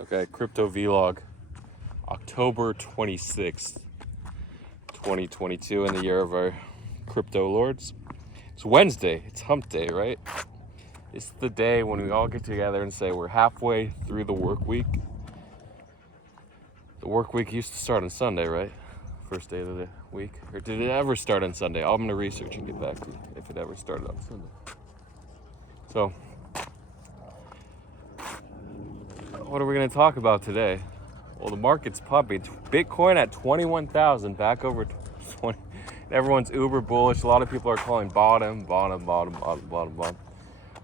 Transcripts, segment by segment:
Okay, crypto vlog, October 26th, 2022, in the year of our crypto lords. It's Wednesday, it's hump day, right? It's the day when we all get together and say we're halfway through the work week. The work week used to start on Sunday, right? First day of the week. Or did it ever start on Sunday? I'm gonna research and get back to you if it ever started on Sunday. So, what are we gonna talk about today? Well, the market's pumping. Bitcoin at 21,000, back over 20. Everyone's uber bullish. A lot of people are calling bottom.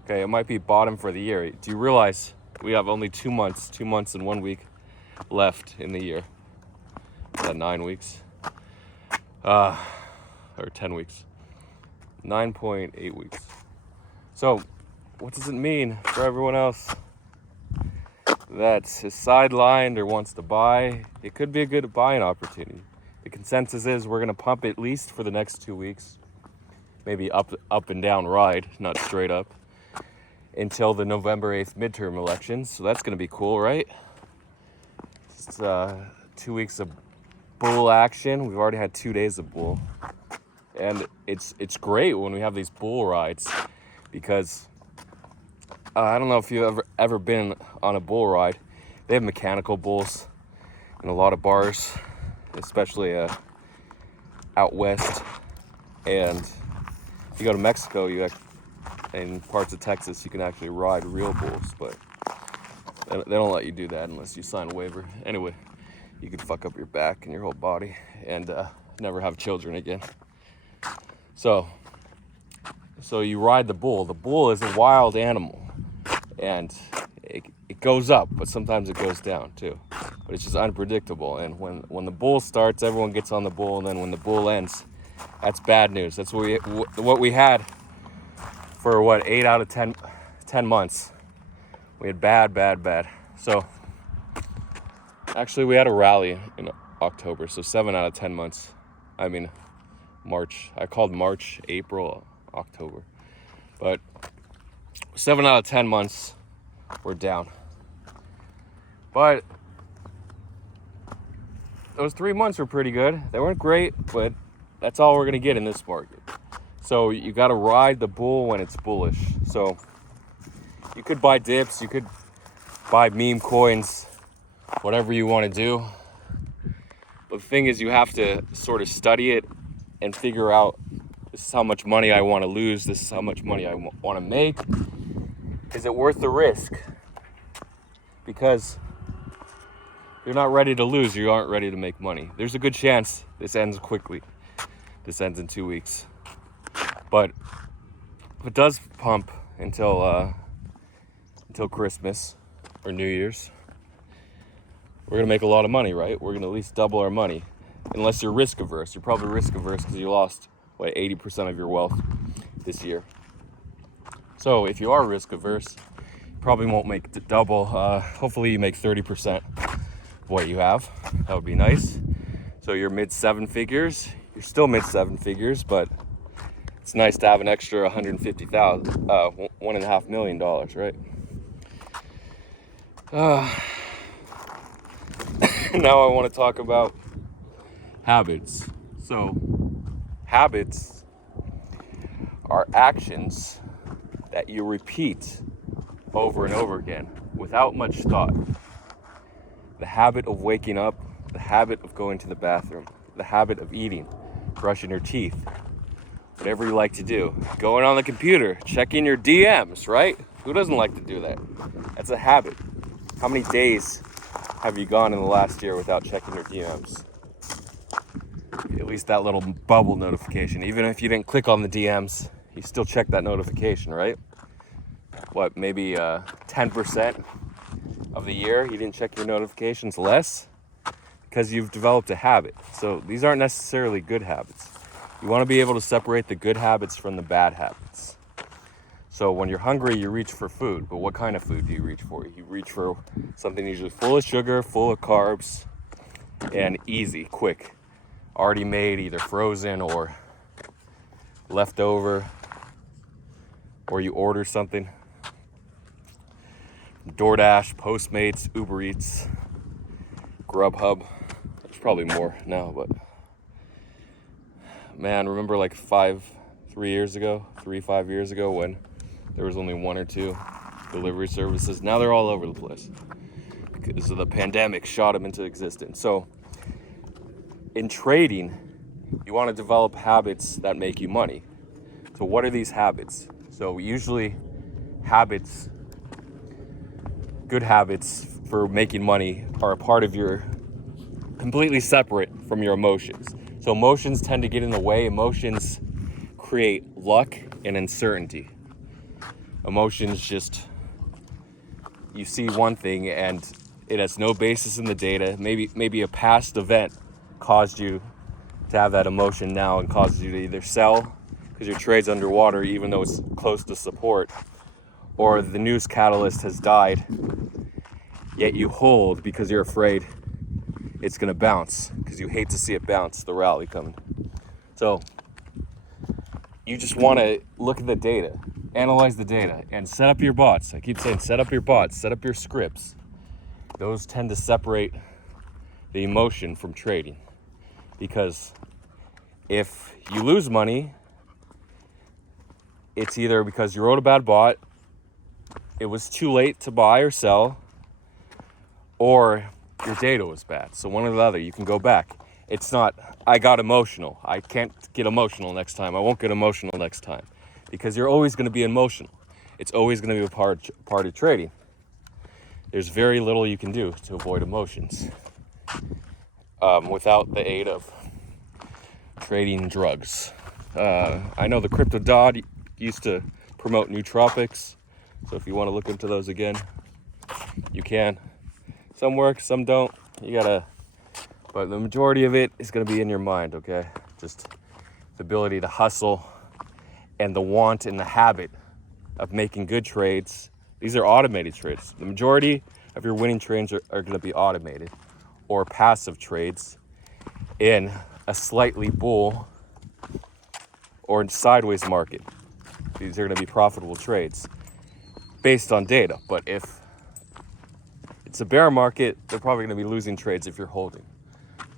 Okay, it might be bottom for the year. Do you realize we have only 2 months and 1 week left in the year? Is that 9 weeks? Or 10 weeks. 9.8 weeks. So, what does it mean for everyone else that's sidelined or wants to buy? It could be a good buying opportunity. The consensus is we're gonna pump at least for the next 2 weeks, maybe up and down ride, not straight up, until the November 8th midterm elections. So that's gonna be cool, right? It's 2 weeks of bull action. We've already had 2 days of bull, and it's great when we have these bull rides because I don't know if you've ever been on a bull ride. They have mechanical bulls in a lot of bars, especially out west. And if you go to Mexico, in parts of Texas, you can actually ride real bulls, but they don't let you do that unless you sign a waiver. Anyway, you could fuck up your back and your whole body and never have children again. So you ride the bull. The bull is a wild animal, and it goes up, but sometimes it goes down too. But it's just unpredictable. And when the bull starts, everyone gets on the bull, and then when the bull ends, that's bad news. That's what we had for 8 out of 10 months. We had bad. So actually, we had a rally in October, so 7 out of 10 months. I mean, March. I called March, April, October. But 7 out of 10 months were down. But those 3 months were pretty good. They weren't great, but that's all we're going to get in this market. So you got to ride the bull when it's bullish. So you could buy dips, you could buy meme coins, whatever you want to do. But the thing is, you have to sort of study it and figure out, this is how much money I want to lose, this is how much money I want to make. Is it worth the risk? Because if you're not ready to lose, you aren't ready to make money. There's a good chance this ends quickly. This ends in 2 weeks. But if it does pump until Christmas or New Year's, we're gonna make a lot of money, right? We're gonna at least double our money. Unless you're risk averse. You're probably risk averse because you lost 80% of your wealth this year. So if you are risk averse, you probably won't make double. Hopefully you make 30% of what you have. That would be nice. So you're mid 7 figures. You're still mid 7 figures, but it's nice to have an extra $150,000, $1.5 million, right? Now I want to talk about habits. So habits are actions that you repeat over and over again without much thought. The habit of waking up, the habit of going to the bathroom, the habit of eating, brushing your teeth, whatever you like to do. Going on the computer, checking your DMs, right? Who doesn't like to do that? That's a habit. How many days have you gone in the last year without checking your DMs? At least that little bubble notification. Even if you didn't click on the DMs, you still check that notification, right? What, maybe 10% of the year you didn't check your notifications less? Because you've developed a habit. So these aren't necessarily good habits. You want to be able to separate the good habits from the bad habits. So when you're hungry, you reach for food. But what kind of food do you reach for? You reach for something usually full of sugar, full of carbs, and easy, quick. Already made, either frozen or leftover, or you order something DoorDash, Postmates, Uber Eats, Grubhub. There's probably more now, but man, remember like 5 years ago when there was only 1 or 2 delivery services? Now they're all over the place because of the pandemic shot them into existence. So in trading, you want to develop habits that make you money. So what are these habits? So usually habits, good habits for making money, are a part of your, completely separate from your emotions. So emotions tend to get in the way. Emotions create luck and uncertainty. Emotions just, you see one thing and it has no basis in the data. Maybe a past event caused you to have that emotion now and causes you to either sell because your trade's underwater even though it's close to support, or the news catalyst has died, yet you hold because you're afraid it's gonna bounce, because you hate to see it bounce, the rally coming. So you just wanna look at the data, analyze the data, and set up your bots. I keep saying set up your bots, set up your scripts. Those tend to separate the emotion from trading, because if you lose money, it's either because you wrote a bad bot, it was too late to buy or sell, or your data was bad. So one or the other, you can go back. It's not, I got emotional, I can't get emotional next time, I won't get emotional next time. Because you're always gonna be emotional. It's always gonna be a part of trading. There's very little you can do to avoid emotions without the aid of trading drugs. I know the Crypto Dodd used to promote nootropics, so if you want to look into those again, you can. Some work, some don't. But the majority of it is going to be in your mind, okay? Just the ability to hustle and the want and the habit of making good trades. These are automated trades. The majority of your winning trades are going to be automated or passive trades in a slightly bull or sideways market. These are going to be profitable trades based on data. But if it's a bear market, they're probably going to be losing trades if you're holding.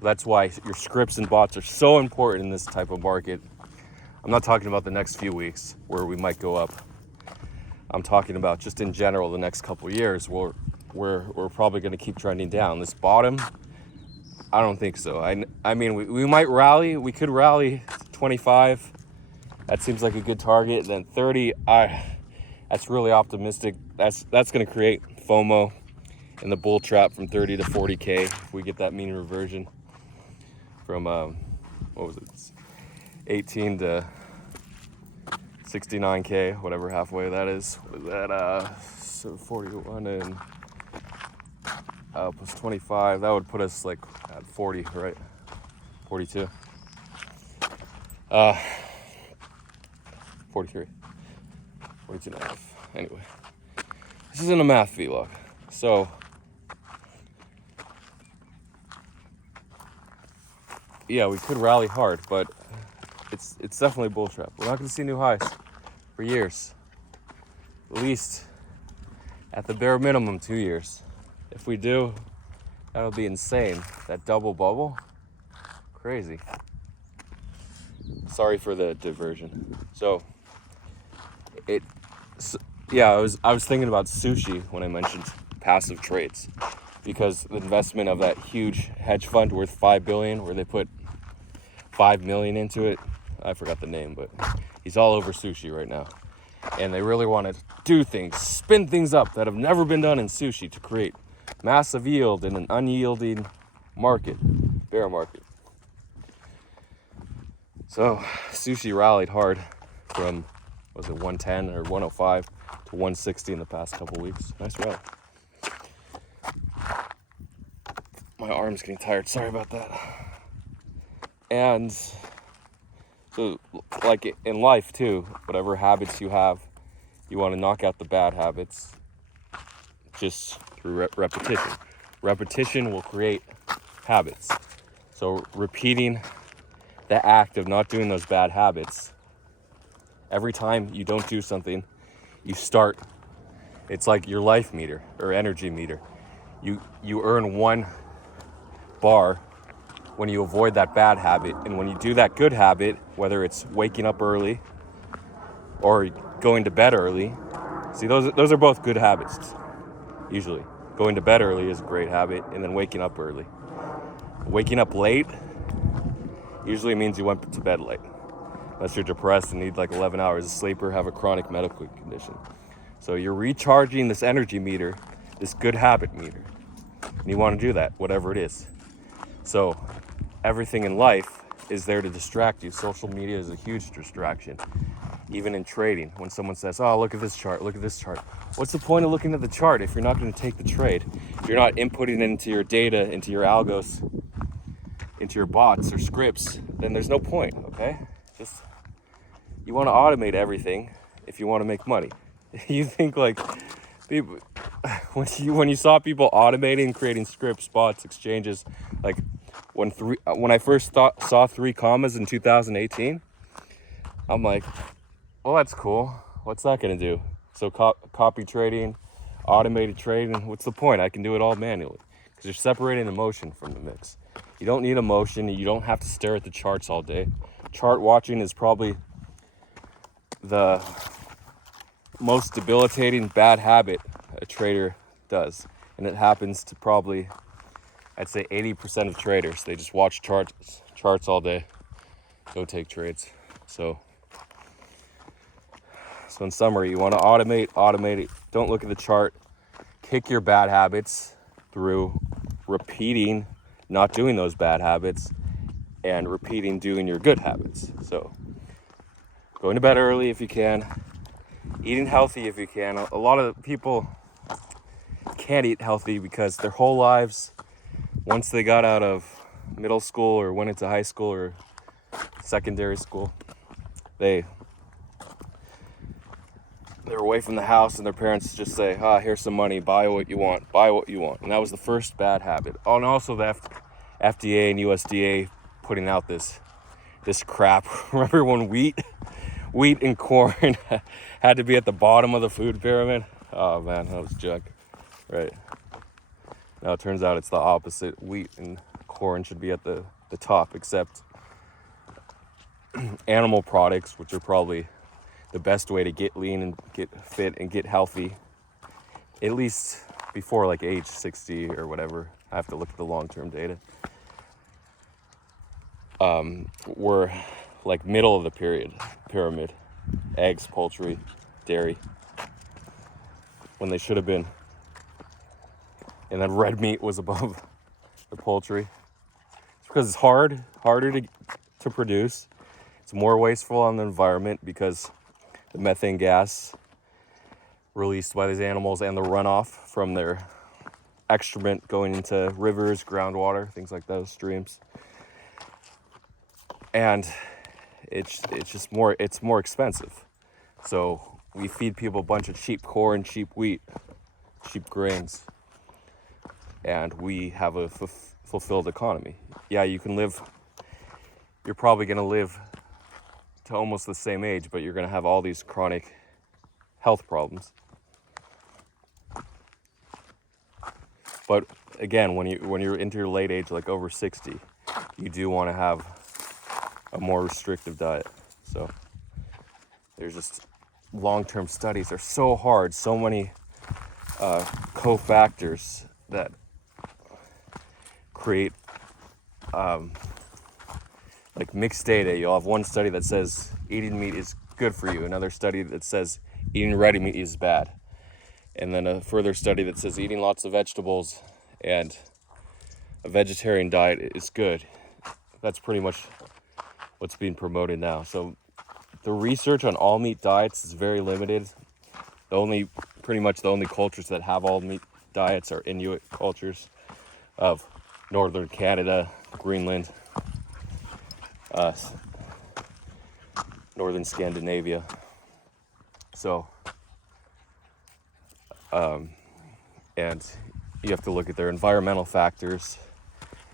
That's why your scripts and bots are so important in this type of market. I'm not talking about the next few weeks where we might go up. I'm talking about just in general the next couple of years where we're probably going to keep trending down. This bottom, I don't think so. I mean, we might rally. We could rally 25. That seems like a good target. Then 30, that's really optimistic. That's going to create FOMO in the bull trap from 30 to 40K if we get that mean reversion from, what was it, 18 to 69K, whatever halfway that is. Was that, so 41 and plus 25, that would put us like at 40, right? 42. 43. 42 and a half. Anyway, this isn't a math vlog. So, yeah, we could rally hard, but it's definitely a bull trap. We're not going to see new highs for years. At least, at the bare minimum, 2 years. If we do, that'll be insane. That double bubble, crazy. Sorry for the diversion. So, I was thinking about sushi when I mentioned passive trades, because the investment of that huge hedge fund worth 5 billion, where they put 5 million into it. I forgot the name, but he's all over sushi right now. And they really want to do things, spin things up that have never been done in sushi to create massive yield in an unyielding market, bear market. So sushi rallied hard from, was it 110 or 105 to 160 in the past couple weeks. Nice rally. My arm's getting tired, sorry about that. And so, like in life too, whatever habits you have, you want to knock out the bad habits just through repetition. Repetition will create habits. So repeating the act of not doing those bad habits, every time you don't do something, you start It's like your life meter or energy meter. You earn 1 bar when you avoid that bad habit, and when you do that good habit, whether it's waking up early or going to bed early. See, those are both good habits. Usually going to bed early is a great habit, and then waking up early. Waking up late usually means you went to bed late, unless you're depressed and need like 11 hours of sleep or have a chronic medical condition. So you're recharging this energy meter, this good habit meter, and you want to do that, whatever it is. So everything in life is there to distract you. Social media is a huge distraction. Even in trading, when someone says, oh, look at this chart, look at this chart. What's the point of looking at the chart if you're not going to take the trade? If you're not inputting it into your data, into your algos, into your bots or scripts, then there's no point, okay? Just, you want to automate everything if you want to make money. You think like, people, when you saw people automating, creating scripts, bots, exchanges, like when I first saw 3 commas in 2018, I'm like, well, that's cool. What's that going to do? So copy trading, automated trading, what's the point? I can do it all manually, because you're separating emotion from the mix. You don't need emotion. You don't have to stare at the charts all day. Chart watching is probably the most debilitating bad habit a trader does. And it happens to probably, I'd say 80% of traders. They just watch charts all day, go take trades. So in summary, you want to automate it. Don't look at the chart. Kick your bad habits through repeating not doing those bad habits and repeating doing your good habits. So going to bed early if you can, eating healthy if you can. A lot of people can't eat healthy because their whole lives, once they got out of middle school or went into high school or secondary school, they're away from the house and their parents just say, here's some money, buy what you want. And that was the first bad habit. Oh, and also the FDA and USDA putting out this crap. Remember when wheat and corn had to be at the bottom of the food pyramid? Oh man, that was junk, right? Now it turns out it's the opposite. Wheat and corn should be at the top, except animal products, which are probably the best way to get lean and get fit and get healthy, at least before like age 60 or whatever. I have to look at the long-term data. Were like middle of the pyramid. Eggs, poultry, dairy, when they should have been. And then red meat was above the poultry. It's because it's harder to produce. It's more wasteful on the environment because the methane gas released by these animals and the runoff from their excrement going into rivers, groundwater, things like those, streams. And it's more expensive. So we feed people a bunch of cheap corn, cheap wheat, cheap grains, and we have a fulfilled economy. Yeah, you're probably going to live to almost the same age, but you're going to have all these chronic health problems. But again, when you're into your late age, like over 60, you do want to have a more restrictive diet. So there's just long-term studies are so hard, so many cofactors that create like mixed data. You'll have one study that says eating meat is good for you, another study that says eating red meat is bad, and then a further study that says eating lots of vegetables and a vegetarian diet is good. That's pretty much what's being promoted now. So the research on all meat diets is very limited. Pretty much the only cultures that have all meat diets are Inuit cultures of northern Canada, Greenland, northern Scandinavia. So, and you have to look at their environmental factors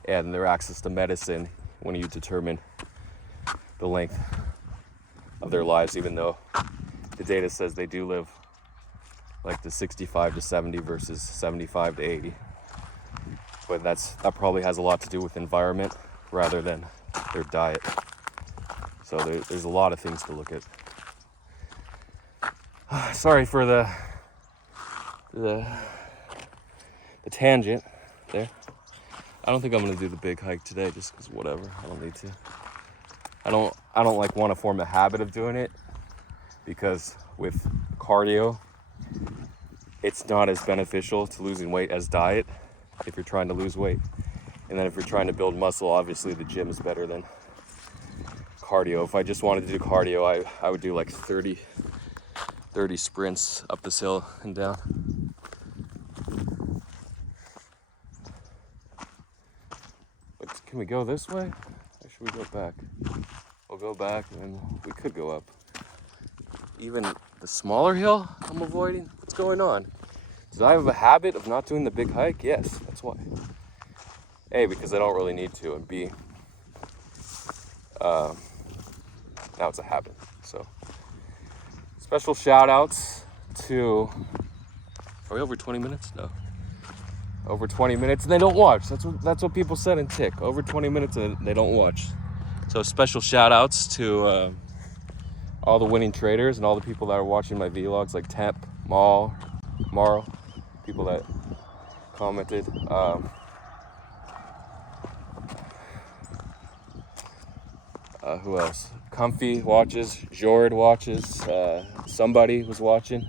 and their access to medicine when you determine the length of their lives, even though the data says they do live like the 65 to 70 versus 75 to 80. But that probably has a lot to do with environment rather than their diet. So there's a lot of things to look at. Sorry for the tangent there. I don't think I'm gonna do the big hike today, just because whatever. I don't need to. I don't like want to form a habit of doing it, because with cardio, it's not as beneficial to losing weight as diet if you're trying to lose weight. And then if you're trying to build muscle, obviously the gym is better than cardio. If I just wanted to do cardio, I would do like 30 sprints up this hill and down. But can we go this way? Or should we go back? We'll go back and then we could go up. Even the smaller hill I'm avoiding? What's going on? Do I have a habit of not doing the big hike? Yes, that's why. A, because I don't really need to, and B, now it's a habit. So, special shout outs to, are we over 20 minutes? No. Over 20 minutes and they don't watch. That's what people said in Tick. Over 20 minutes and they don't watch. So special shout outs to all the winning traders and all the people that are watching my vlogs, like Temp, Marl, people that commented. Who else? Comfy watches, Jord watches, somebody was watching.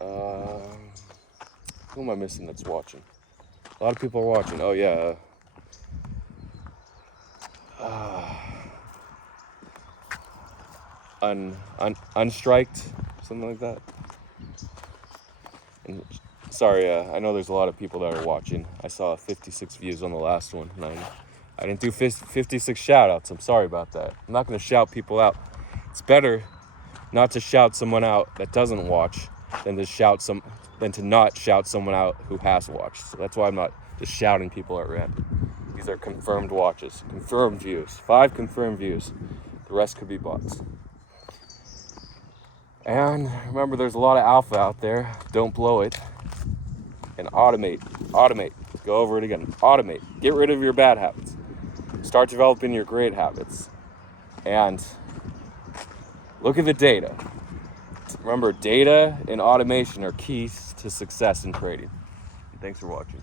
Who am I missing that's watching? A lot of people are watching. Oh yeah. Unstriked, something like that. And sorry, I know there's a lot of people that are watching. I saw 56 views on the last one, and I didn't do 56 shout outs. I'm sorry about that. I'm not going to shout people out. It's better not to shout someone out that doesn't watch than to not shout someone out who has watched. So that's why I'm not just shouting people at random. These are confirmed watches, confirmed views, 5 confirmed views. The rest could be bots. And remember, there's a lot of alpha out there. Don't blow it. And automate. Go over it again. Automate. Get rid of your bad habits. Start developing your great habits. And look at the data. Remember, data and automation are keys to success in trading. Thanks for watching.